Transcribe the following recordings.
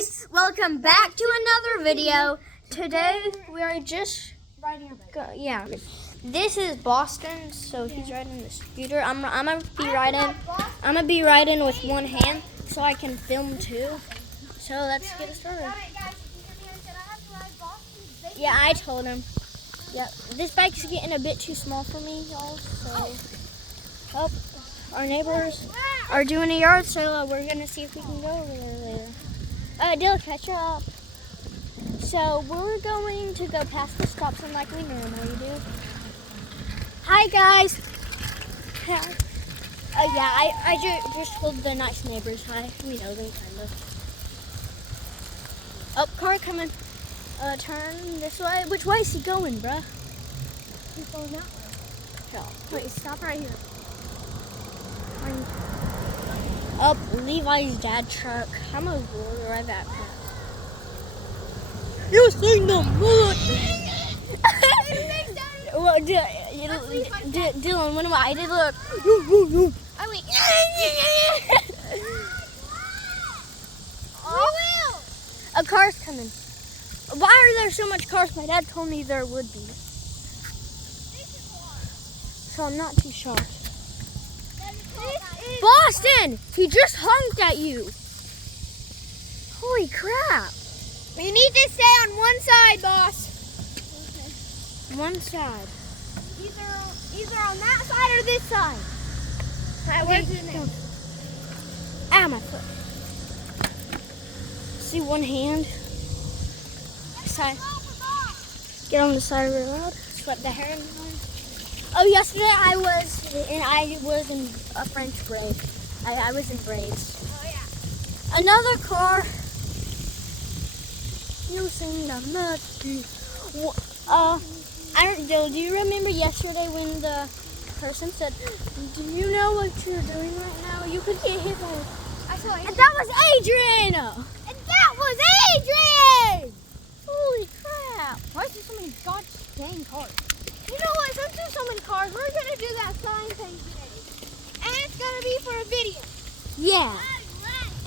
guys, welcome back to another video. Today we are just riding a bike. This is Boston, so he's riding the scooter. I'm gonna be riding with one hand so I can film too. So let's get started. Yeah, I told him. Yeah, this bike's getting a bit too small for me, y'all. So, our neighbors are doing a yard sale. We're gonna see if we can go over there later. Dylan, catch up. So we're going to go past the stop sign like we normally do. Hi guys. I just told the nice neighbors hi. We know them kind of. Oh, car coming. Turn this way. Which way is he going, bruh? He's going that way. Oh. Wait, stop right here. Up Levi's dad truck. I'm gonna go right back. You seen the mood? Well, Dylan, when I did look. I went. A car's coming. Why are there so much cars? My dad told me there would be. So I'm not too shocked. Boston! He just honked at you. Holy crap. We need to stay on one side, boss. One side. Either on that side or this side. Okay, my foot. See one hand? Side. Get on the side of the road. Swept the hair in. Oh, yesterday I was in a French braid. I was in braids. Oh yeah. Another car. Using the muddy. Do you remember yesterday when the person said, "Do you know what you're doing right now? You could get hit by." I saw it. And that was Adrian. And that was Adrian. Holy crap! Why is there so many gosh dang cars? You know what? Since there's so many cars, we're gonna do that sign thing today, and it's gonna be for a video. Yeah.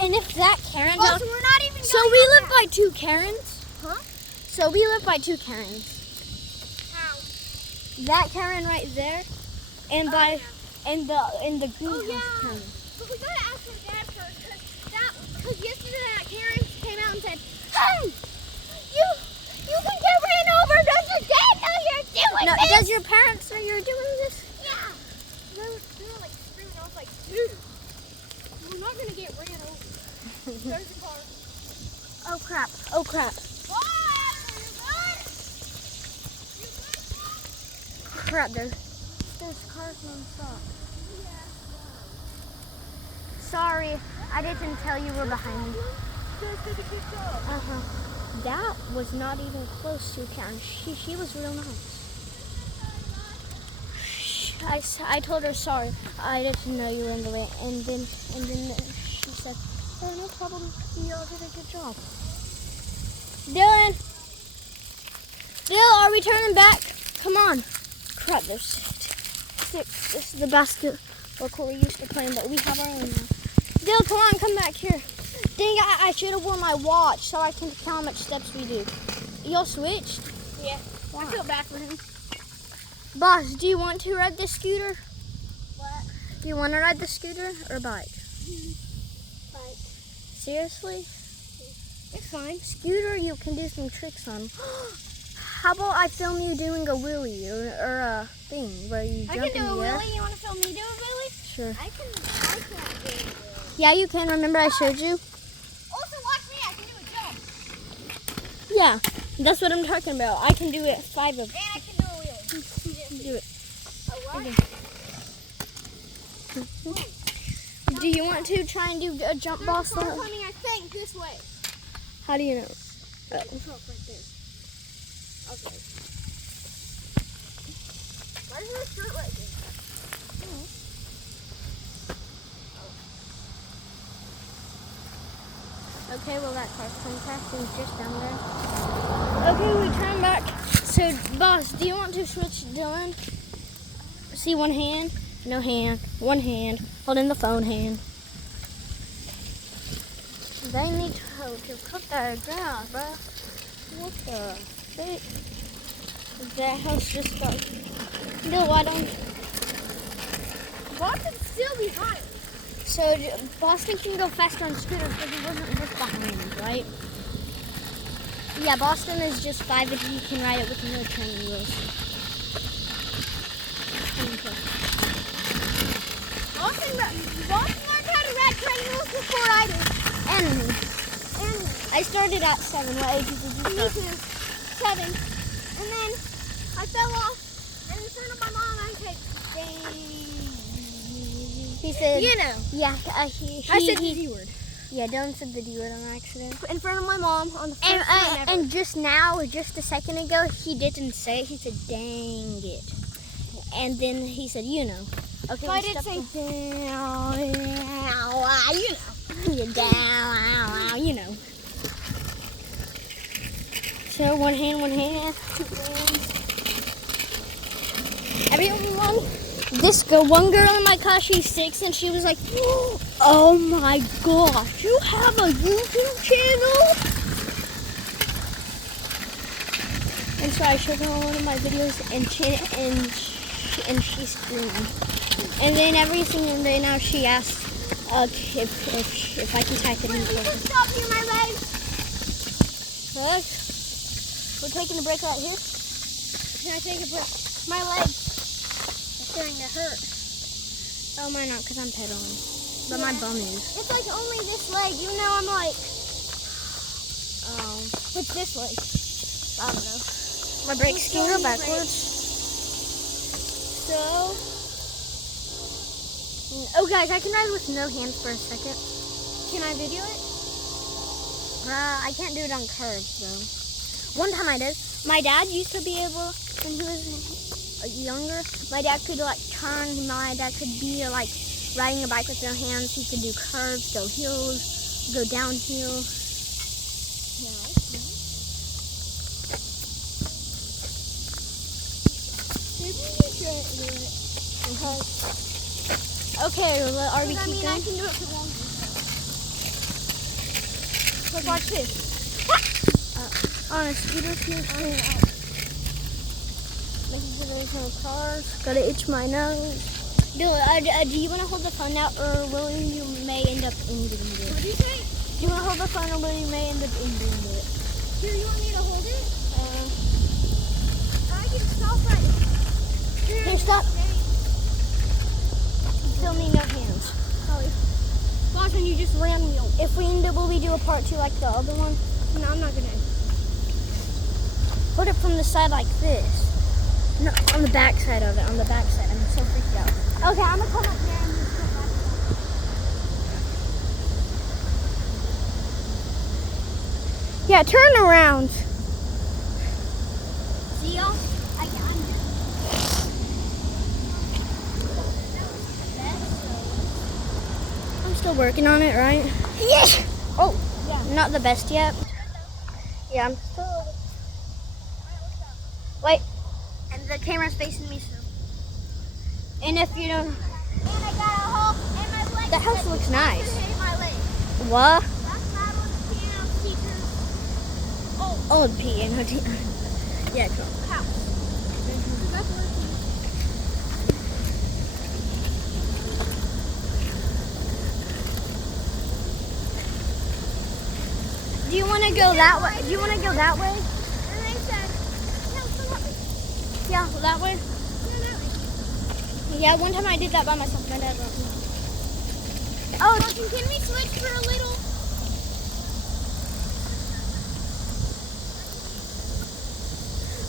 And if that Karen. Oh, so we're not even. So we live by two Karens. Huh? So we live by two Karens. How? That Karen right there, and and the greenhouse Karen. But we gotta ask my dad first, because yesterday that Karen came out and said, "Hey, you can get ran over. Does your dad know you're doing No, this?" does your parents know you're doing this? Yeah. They were like screaming. I was like, "Dude, we're not gonna get ran over." There's the car. Oh crap! Oh crap! Crap! There's cars non-stop. Sorry, I didn't tell you we're behind me. That was not even close to Karen. She was real nice. I told her sorry. I didn't know you were in the way, and then she said, "Oh, no problem. You all did a good job." Dylan, are we turning back? Come on. Crap, there's six. This is the basketball court we used to play in, but we have our own now. Dylan, come on, come back here. Dang, I should have worn my watch so I can count how much steps we do. Y'all switched? Yeah. Wow. I feel bad for him. Boss, do you want to ride the scooter? What? Do you want to ride the scooter or bike? Bike. Seriously? It's fine. Scooter, you can do some tricks on. How about I film you doing a wheelie or a thing where you jump in the air? I can do a wheelie. You want to film me do a wheelie? Sure. I can't do a wheelie. Yeah, you can. Remember I showed you? Also, watch me. I can do a jump. Yeah, that's what I'm talking about. I can do it 5 of And I can do a wheelie. Do it. A what? Do you want to try and do a jump boss? There's a car coming, I think, this way. How do you know? Right there. Okay. Where's your shirt right there? Okay, well that car's coming past and just down there. Okay, we turn back. So, boss, do you want to switch Dylan? See one hand? No hand. One hand. Holding the phone hand. They need to cut that grass, bro. What the heck? That house just got. No, why don't? Boston's still behind. So Boston can go faster on scooters because he wasn't just behind, right? Yeah, Boston is just 5 and he can ride it with no training wheels. Boston learned how to ride training wheels before I did. And me. And I started at 7. What age did you me start? too. 7. And then I fell off. And in front of my mom, I said, dang. He said, You know. yeah, I said the D word. Yeah, Dylan said the D word on accident. In front of my mom on the first time ever. And just now, just a second ago, he didn't say it. He said, dang it. And then he said, you know. Okay, So I did say, down, you know. You're down, you know. So one hand, two hands. Everyone, one girl in my class, she's 6, and she was like, oh my gosh, you have a YouTube channel? And so I showed her one of my videos, and she screamed. And then and then now she asked if I can type it in. Stop here, my legs. Look, we're taking a break right here. Can I take a break? My legs are starting to hurt. Oh, mine not, because I'm pedaling. But my bum is. It's like only this leg. You know, I'm like, Oh. what's this leg? I don't know. My brakes can go backwards. So. Oh, guys, I can ride with no hands for a second. Can I video it? I can't do it on curves, though. One time I did. My dad used to be able, when he was younger, my dad could like turn, my dad could be like riding a bike with no hands. He could do curves, go hills, go downhill. Okay, are we keep I going? can do it for long. Look, watch this. On a scooter, making sure there's no cars. Gotta itch my nose. Do you want to hold the phone out, or will you may end up ending it? What do you say? Do you want to hold the phone, or will you may end up ending it? Here, you want me to hold it? I can stop right Here, stop. Still need no hands. Watch when you just ran me over. If we end up, will we do a part 2 like the other one? No, I'm not gonna. Put it from the side like this. No, on the back side of it. On the back side. I'm so freaked out. Okay, I'm gonna come up there and just come back. Yeah, turn around. See y'all? I'm I'm still working on it, right? Yes! Oh, Yeah. not the best yet. Yeah, I'm still. Wait, and the camera's facing me, so. And if you don't, And I got a hole in my leg. the house looks nice. Hit my leg. What? That's Madeline's piano teacher's Old piano teacher. Yeah, cool. house. That's where Do you want to go that way? Do you want to go that way? and they said, no, come up. Yeah, that way. No, that way. Yeah, one time I did that by myself. My dad let me. Oh, can we switch for a little?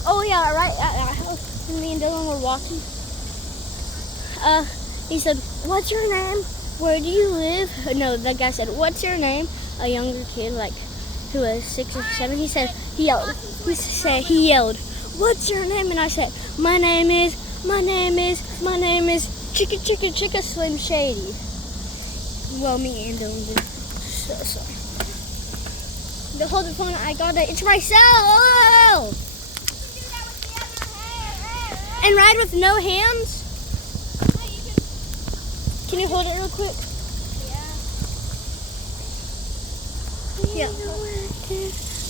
Oh yeah, right at our house. When me and Dylan were walking. He said, "What's your name? Where do you live?" No, the guy said, "What's your name?" A younger kid, like who was 6 or 7. He said, he yelled, "What's your name?" And I said, my name is Chicka Chicka Chicka Slim Shady. Well, me and Dylan did. So sorry. The hold the phone. I gotta itch myself. You can do that with the other hand. And ride with no hands. Hey, you can. Can you hold it real quick? Yeah. Yeah.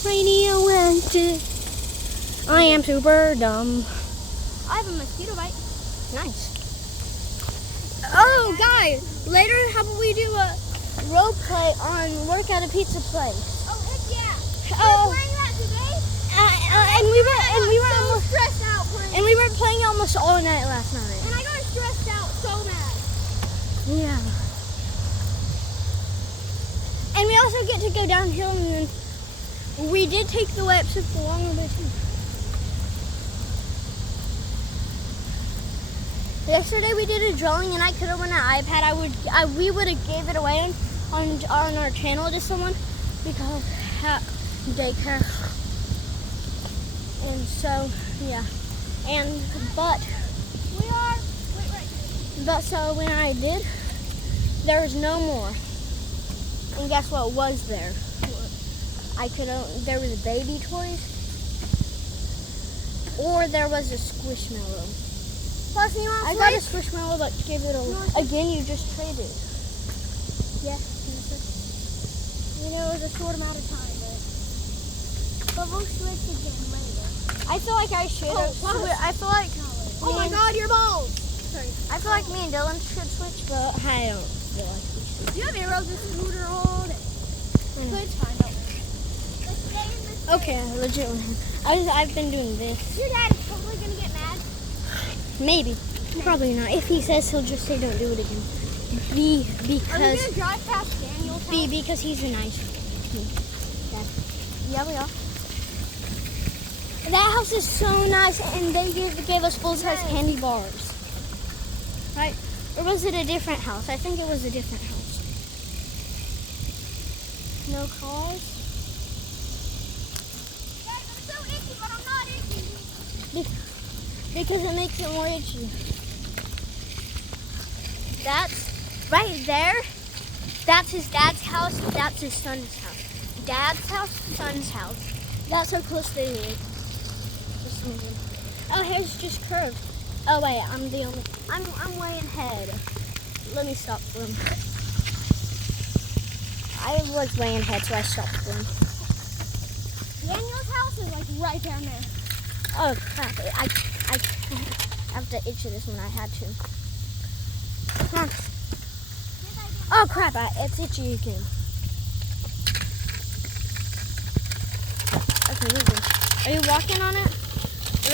Radioactive. I am super dumb. I have a mosquito bite. Nice. Oh, guys, later how about we do a role play on work at a pizza place? Oh, heck yeah. Oh. We're playing that today. And we were So playing almost all night last night. and I got stressed out so bad. Yeah. And we also get to go downhill, and then we did take the way up super long a bit too. Yesterday we did a drawing, and I could have won an iPad. We would have gave it away on our channel to someone because daycare. And so yeah, but so when I did, there was no more. And guess what was there? There was baby toys, or there was a Squishmallow. Plus, you want I got a Squishmallow, but give it again. You just traded. Yeah. You know, it was a short amount of time, but we'll switch again later. I feel like I should. Oh, I feel like. Oh my God, your balls! Sorry. I feel like me and Dylan should switch, but I don't feel like we should. You have me rode this scooter all day. So it's fine, don't worry. Let's stay in this. Okay, legit. I've been doing this. Your dad is totally gonna get mad. Maybe. Probably not. If he says, he'll just say don't do it again. Are you Because gonna drive past Daniel's house? because he's a nice dad. Yeah, we are. That house is so nice, and they gave us full-size candy bars. Right? Or was it a different house? I think it was a different house. No cars? Guys, I'm so itchy, but I'm not itchy. Because it makes it more itchy. That's right there. That's his dad's house. That's his son's house. Dad's house, son's house. That's how close they live. Just moving. Oh, here's just curved. Oh wait, I'm way ahead. Let me stop for him. I was way ahead, so I stopped for him. Daniel's house is like right down there. Oh crap! I have to itch this one. I had to. Come on. Oh crap! It's itchy again. Okay, moving. Are you walking on it?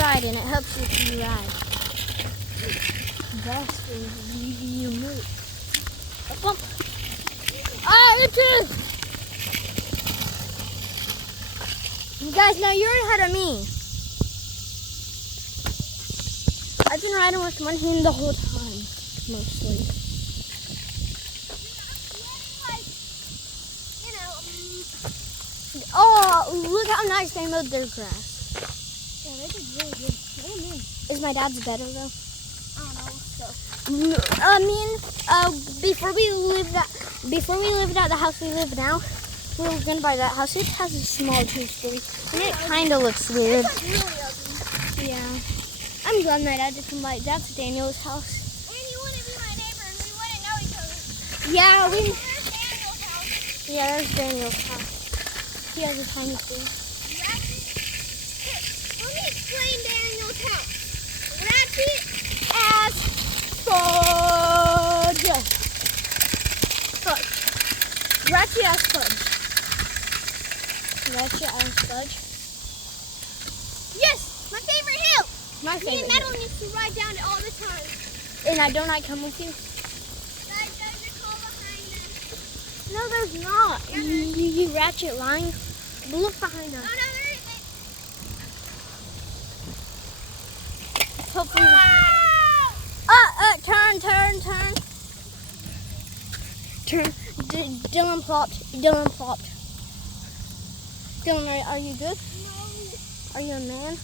Riding. It helps you if you ride. That's when you move. A bump. Ah, itches! You guys, now you're ahead of me. I've been riding with one hand the whole time, mostly. Oh, look how nice they mowed their grass. Yeah, they did really good. Oh, man. Is my dad's better though? I don't know. So. Before we lived at the house we live now, we were gonna buy that house. It has a small two-story, and it kind of looks weird. It's like really ugly. Yeah. I'm glad my dad did come by. That's Daniel's house. And you wouldn't be my neighbor, and we wouldn't know each other. Yeah, There's Daniel's house. Yeah, there's Daniel's house. He has a tiny thing. Let me explain Daniel's house. Ratchet as fudge. Ratchet as fudge. Ratchet as fudge. Yes, my favorite hill. My Me and favorite. Madeline used to ride down it all the time. And I come with you? Guys, there's a car behind us. No, there's not. You ratchet lying. Look behind Oh, us. no, there isn't. Hopefully. Turn. Dylan plopped. Dylan, are you good? No. Are you a man?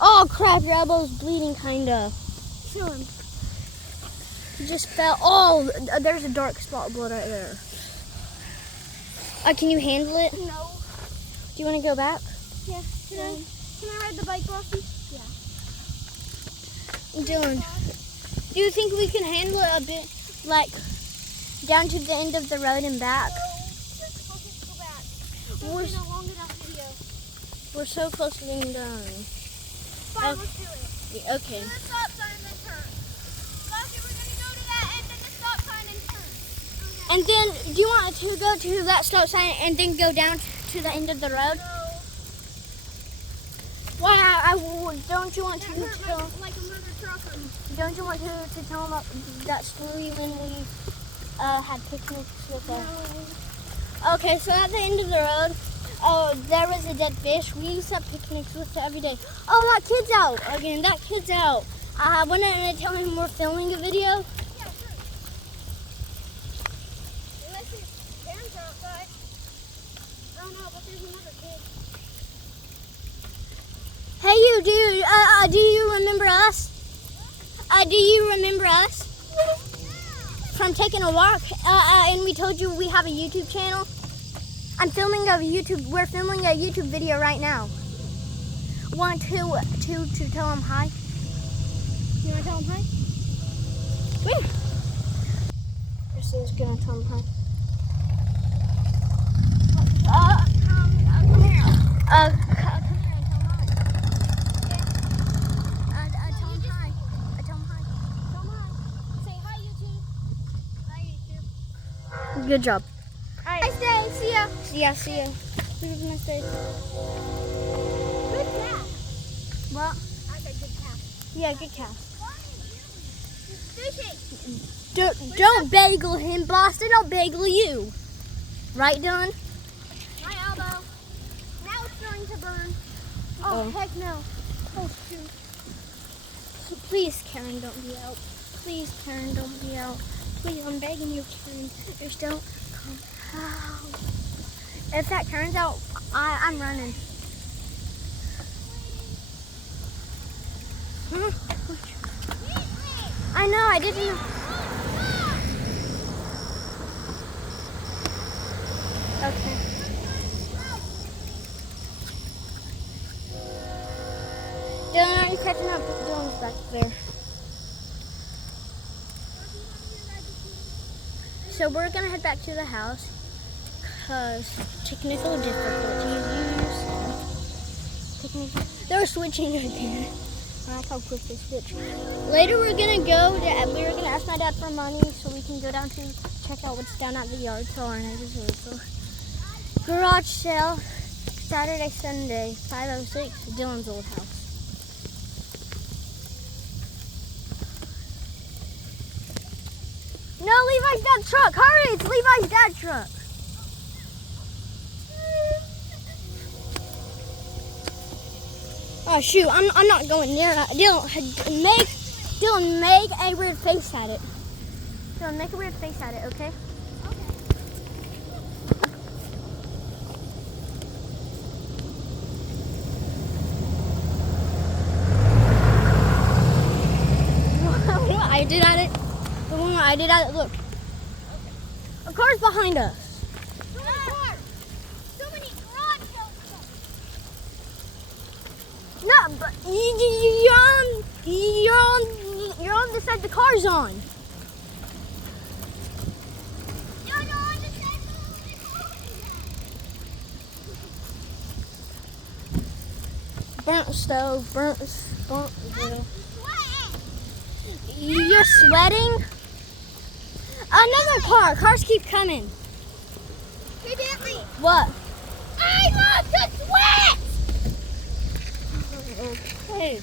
Oh crap, your elbow's bleeding kinda. Show him. You just fell. Oh, there's a dark spot of blood right there. Can you handle it? Do No. you want to go back? Yeah. Can I ride the bike, Rossi? Yeah. Dylan, do you think we can handle it a bit like down to the end of the road and back. We're in a long enough video. We're so close to being done. Fine, let's do it. Okay. To the stop sign and then turn. We're gonna go to that end of the stop sign and turn. Okay. And then, do you want to go to that stop sign and then go down to the end of the road? No. Why? Don't you want to That hurt tell? like a murder trucker. Don't you want to tell them that story when we had picnics with us? Okay, so at the end of the road, there was a dead fish. We used to have picnics with it every day. Oh, that kid's out again. That kid's out. When I tell him we're filming a video. Yeah, sure. Unless his parents are outside. I don't know, but there's another kid. Hey, you, do you remember us? Do you remember us? From taking a walk, and we told you we have a YouTube channel. We're filming a YouTube video right now. Want to tell them hi? You want to tell them hi? Wait. Kristen's gonna tell them hi. Come here. Come here and tell them hi. Tell them hi. Tell them hi. Come on. Say hi, YouTube. Hi, YouTube. Good job. Alright. Nice day. See ya. Yeah, see ya. Have a nice day. Good cat. What? I said good cat. Yeah, good cast. Fishing. Don't bagel him, Boston. I'll bagel you. Right, Dylan? My elbow. Now it's starting to burn. Oh. Heck no. Oh, shoot. Please, Karen, don't be out. Please, Karen, don't be out. Please, I'm begging you, Karen. Just don't come out. If that Karen's out, I'm running. I know, I didn't know. Okay. Dylan, are you catching up? Dylan's back there. So we're gonna head back to the house because technical difficulties. They're switching again. I like how quick they switch. Later we're gonna ask my dad for money so we can go down to check out what's down at the yard sale or garage sale. Saturday, Sunday, 5:06, Dylan's old house. No, Levi's dad's truck. Hurry, it's Levi's dad's truck. Oh shoot, I'm not going near that. Dylan, make a weird face at it. Dylan, make a weird face at it, okay? I did at it. The one I did at it, look. A car's behind us. So many cars. So many garage sales. No, but you're on the side the car's on. You're on the side of the car. Burnt stove, burnt. I'm sweating. You're sweating? Another car. Cars keep coming. Hey, Bentley. What? I love to sweat. Okay.